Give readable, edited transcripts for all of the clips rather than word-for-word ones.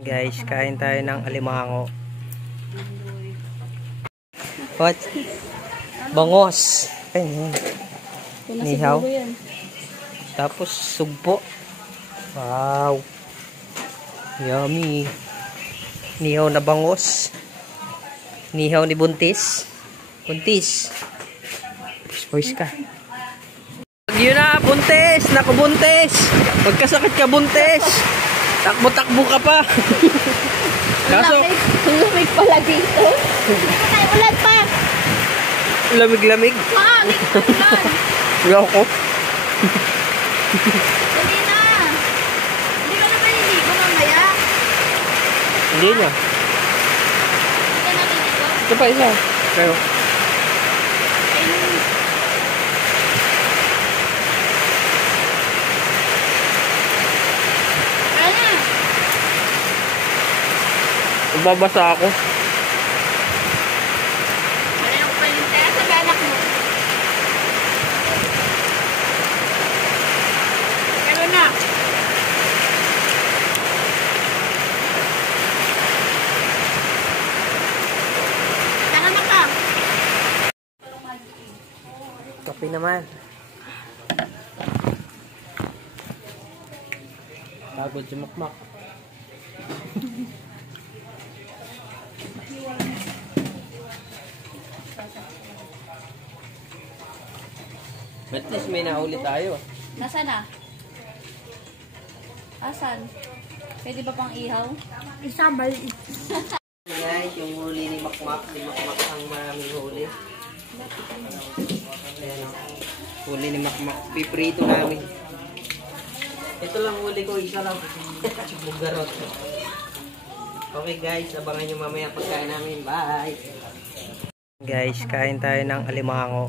Guys, kain tayo ng alimango. What? Bangos. Ayun. Nihaw. Tapos sugpo. Wow. Yummy. Nihaw na bangos. Nihaw ni Buntis. Buntis. Voice ka. Yun na, Buntis. Naku, Buntis. Magkasakit ka, Buntis. Takbo-takbo ka pa. Kaso, lamig pala dito. Ay, ulan pa. Lamig-lamig. Lamig pa ulan. Wala ko. Hindi na. Hindi ka na maliligo mamaya. Hindi na. Hindi ka naliligo. Ito pa isa. Pero, babasa ako. Wala yung palintaya sa anak mo. Ano na? Saan na ka? Kape naman. Pagod si Makmak. At least may nahuli tayo. Nasaan na? Asan? Pwede ba pang ihaw? Isabal. Guys, yung huli ni Makmak. Si Makmak ang maraming huli. Ayan o. Huli ni Makmak. Piprito namin. Ito lang huli ko. Isa lang. Bugarot. Okay guys, abangan nyo mamaya pagkain namin. Bye! Guys, kain tayo ng alimango.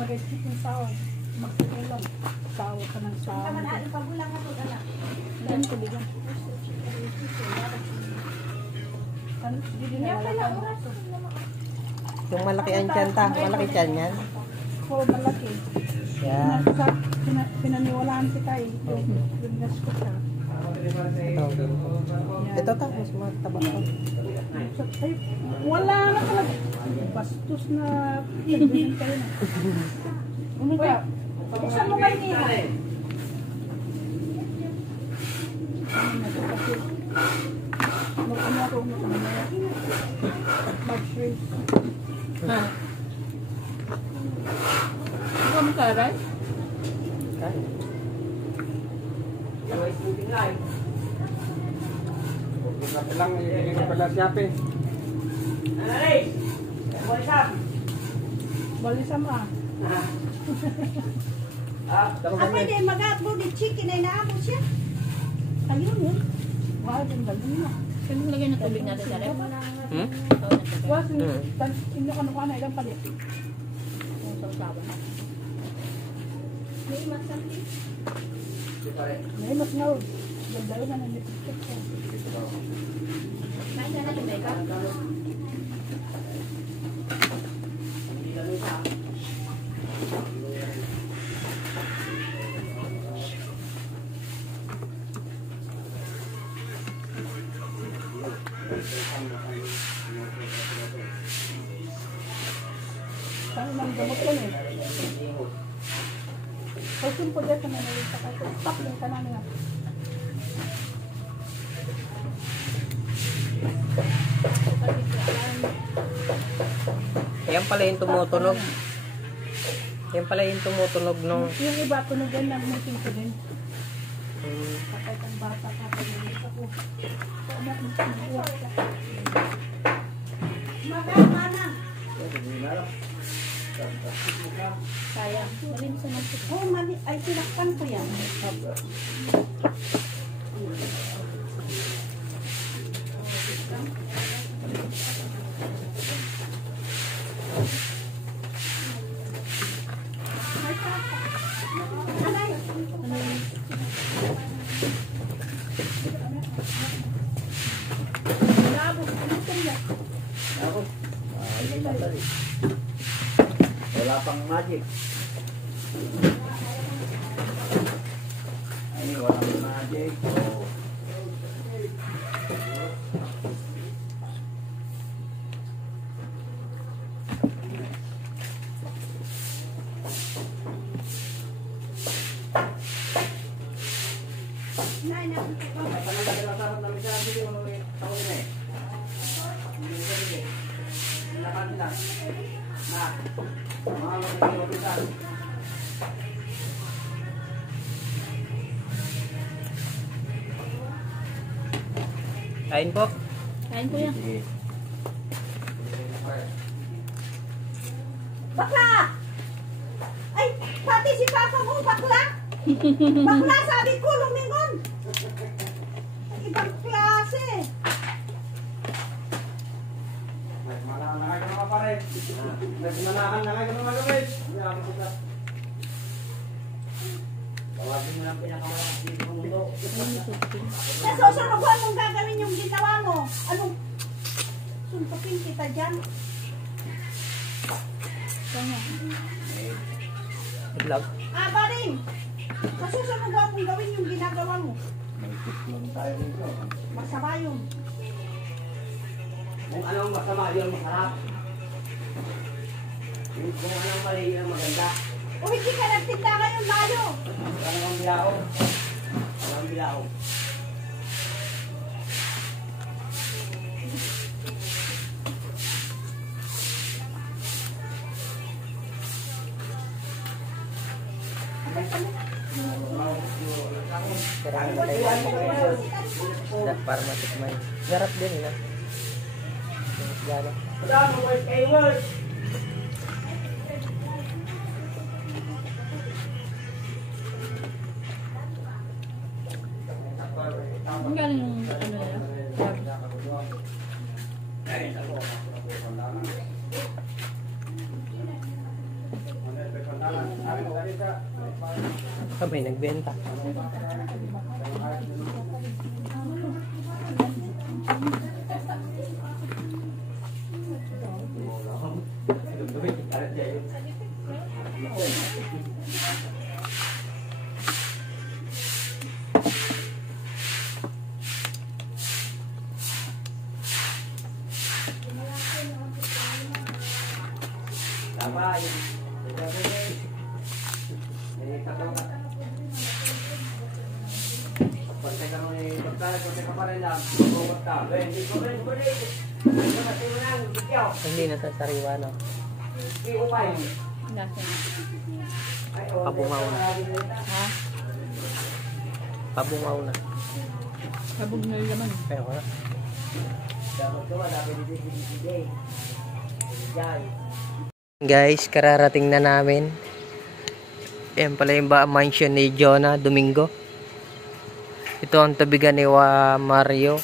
Mag-isip ng sawa. Magsikulong. Sawa ka ng sawa. Ganun ko bigan. Yung malaki ang tiyan ta. Malaki tiyan yan. Oo, malaki. Yeah. Pinaniwalaan kita eh. Bigas ko siya. Ito ta. Mas mataba ko. Ay, wala na talaga. Bastos na pinagbihin kayo na. Uy, isa mo kayo niya. Mag-ano ako mag-shrimp. Ha? Ikaw mo karay? Lang, hindi ko pala siya pe. Balisam ah. Apa dia magat mo di chicken ay naabot siya. Ayun yun. Wow, yung galing na. Pwede mo lagyan ng tubig natin sa rep? Hmm? Was, hindi ko nakuha na ilang palit. Yung sausawan. May masakit. May mas nga. Ganda na nalipit ko. Kain ka na yung mega? Saan lang gamot ko eh. Kasi po dito na nalita ka. Stop lang ka namin nga. Yan pala yung tumutunog. Yan pala yung tumutunog nung... Yung iba tunogan na meeting ko din. Hmm. Kapag ang bata ka, pag-inis ako. Anak mo sa mga Magat mana? Sayang. Malim sa nagsit. Oh, mali ay tinakpan ko yan. Wala pang magic. Kain po. Kain ko yan. Bakla! Ay, pati si Papa mo, bakla! Bakla, sabi ko, lumingon! Ibang klase! Nagmanahan ka naman pare. Nagmanahan na kayo naman gawin. Tawagin mo lang pinakamalaki dito ng mundo. Nasusunugan mong gagawin yung ginawa mo. Anong suntukin kita dyan? Itlog. Aba rin! Nasusunugan mong gawin yung ginagawa mo. Masama yun. Kung anong masama, yun masarap. Kung anong mali, yun maganda. O hindi ka nagtinda ngayon, Mayo. Anong bilao? Anong bilao? Karang na tayo. Para matikman. Garap din na. Gano'n. Ang galing yung ano yan. Kami nagbenta. Tama yun. Pagka ka mo ni Dr. Pagka ka pa rin lang, bukot ka. Hindi na sa sariwa, no? Lasa na. Pabungaw na. Ha? Pabungaw na. Kabog na yung laman. Pero ko na. Guys, kararating na namin. Yan pala yung mansion ni Jonah Domingo. Ito ang tabigan ni Mario.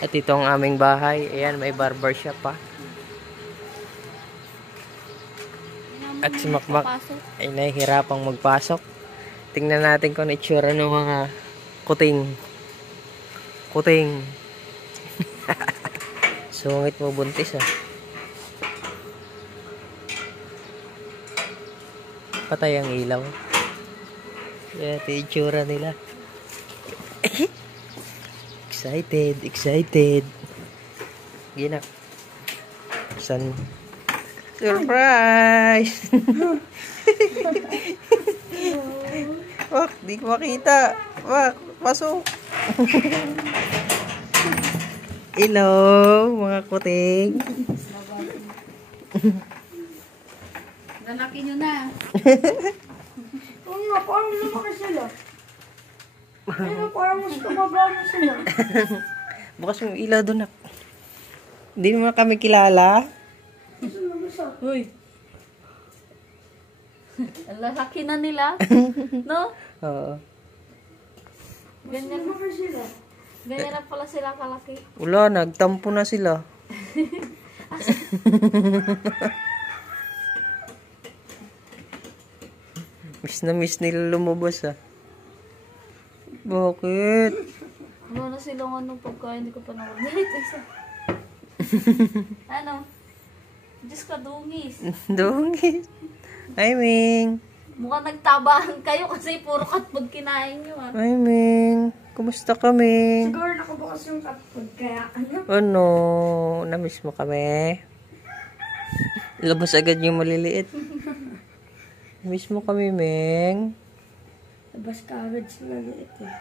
At ito ang aming bahay. Ayan, may barbershop pa. At si Makmak ay nahihirapang magpasok. Tingnan natin kung itsura ng mga kuting. Kuting. Sungit mo buntis ah. Patay ang ilaw. Yan, ito yung itsura nila. Excited, excited. Gina. San? Surprise! Wak, di ko makita. Wak, pasok. Hello, mga kuting. Lalaki nyo na. Oo nga, parang lumaki sila. Ayun, parang mas tumaba na sila. Bukas yung ilaw doon. Hindi mo kami kilala. Uy. Ang lalaki na nila. No? Oo. Ganyan na sila. Ganyan na pala sila kalaki. Wala, nagtampo na sila. Miss na miss nila lumabas ah. Bakit? Ano na silang ano pagka hindi ko pa nakagalit isa. Ano? Diyos ka, dungis. Dungis. Hi, Ming. Mukhang nagtabahan kayo kasi puro katpag kinain nyo ah. Hi, Ming. Kumusta ka, Ming? Siguro nakabukas yung kapag kaya ano. Ano? Namiss mo kami? Labas agad yung maliliit. Miss mo kami, Ming. Bas kagad sila liit eh.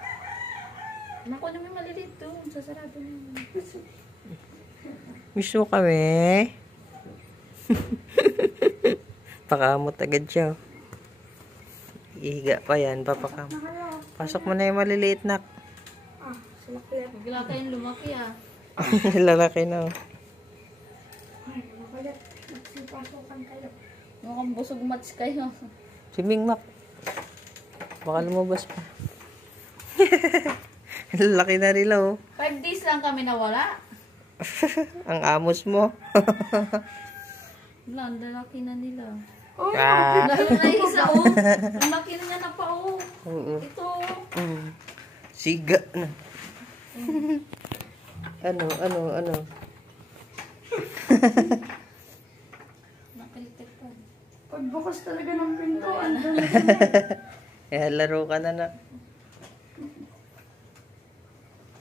Naku naman maliliit doon. Sasarado naman. Miss mo kami? Pakamot agad siya. Ihiga pa yan, papakamot. Pasok mo na yung maliliit nak. Ah, sila kaya. Bigla kayong lumaki ah. Lalaki na. Ay, makalit. Magsipasukan kayo. Mukhang busog match kayo. Si Ming Mak. Baka lumabas pa. Laki na nila oh. 5 days lang kami nawala. Ang amos mo. Wala, ang lalaki na nila. Oh, Ah. Lalo na yung isa oh. Ang laki na niya na pa oh. Oo. Ito. Siga na. Ano? Nakalitik pa. pagbukas talaga ng pinto, andun na Eh, laro ka na na.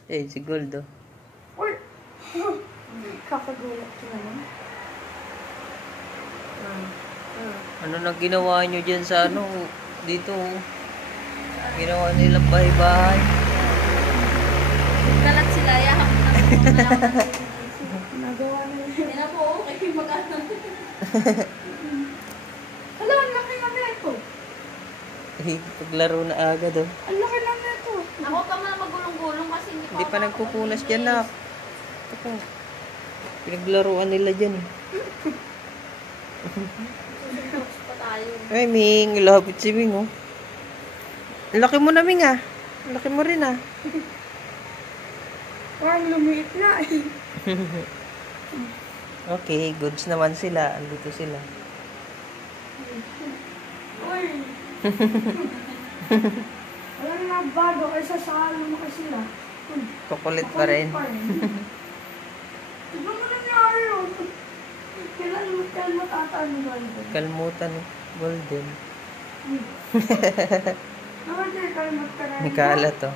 Eh, si Gold oh. Uy! Kakagulat ka naman. Ano na ginawa nyo dyan sa ano? Dito oh. Ginawa nilang bahay-bahay. Kalat sila. Yahap na. Nagawa na yun. Hindi na po. Okay. Mag-ano. Hala, ang laki na neto. Eh, paglaro na agad oh. Ang laki na neto. Ako ka man magulong-gulong kasi hindi Hindi pa nagpupunas dyan na. Ito. Pinaglaruan nila dyan eh. pa tayo. Ay, Ming. Lapit si Ming oh. Ang laki mo na, Ming ah. Ang laki mo rin ah. Parang lumiit na eh. Okay, goods naman sila. Andito sila. Uy! Walang nabago kaysa sa lumaki sila. Kukulit pa rin. Tignan mo nangyari yun. Kailan matataan mo ba ito? Kalmutan oh. Golden. Naman kayo kalmat ka na. Nikalat oh.